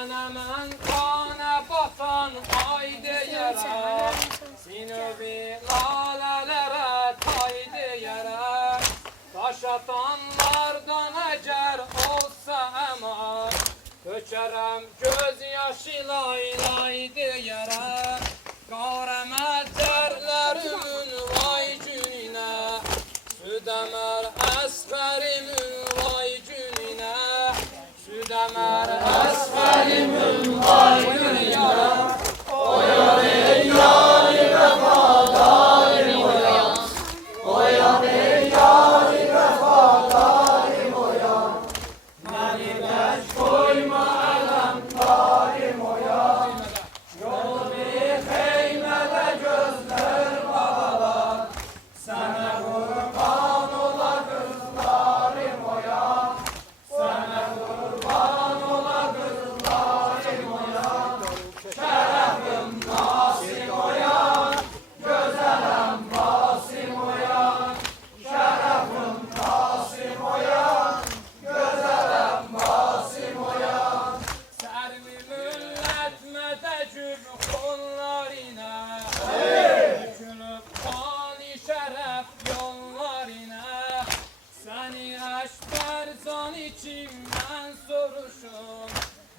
Menemen kana batan haydi yere, sinubi lalelere taydi yere. Taş atanlardan ecer olsa eman, dökerem gözyaşı laylaydı yere. Gareme derlerimin vay gününe, südemer esferimin vay gününe, südemer esferimin vay gününe. Oyan ey yâri vefadarim oyan, oyan ey yâri vefadarim oyan. Beni beş koyma elemdarim oyan, yolu bir heymede gözler bağlar. Sana kurban ola kızlarım oyan, sana kurban ola kızlarım oyan. Şerefim Nasim oyan, gözelem Basim oyan. Şerefim Nasim oyan, gözelem Basim oyan. Servi millet medecül kollarına, dökülüp hali şeref yollarına. Seni eşber zan içimden soruşum,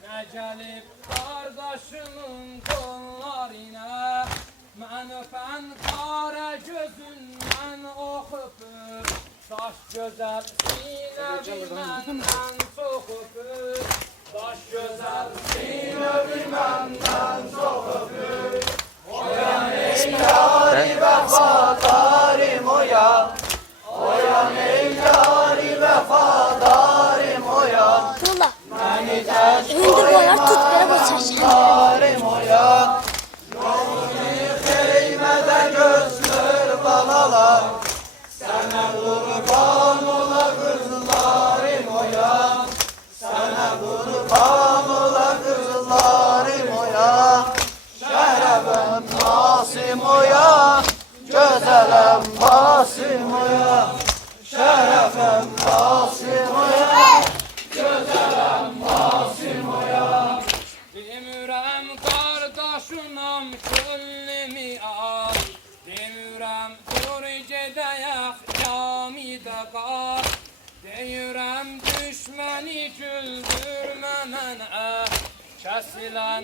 ne gelip kardeşimin kollarına. Men öpen kara gözünden okup, taş güzel sinemi menden sokup, taş güzel sinemi menden sokup. Oyan ey yâri vefadarim oyan, oyan ey yâri vefadarim oyan. Yola. Beni tez Önünde boyar tut böyle basar. koymalarım oyan. Heymede gözler balalar, sana kurban ola kızlarım oyan, sana kurban ola kızlarım oyan. Şerefim Nasim oyan, gözelem Basim oyan. Şerefim Nasim oyan, gözelem Basim oyan. Demirəm qardaşınam küllümü al, demirəm dur gedəyək camidə qal. Deyirəm düşməni güldürmə mənə, kəsilən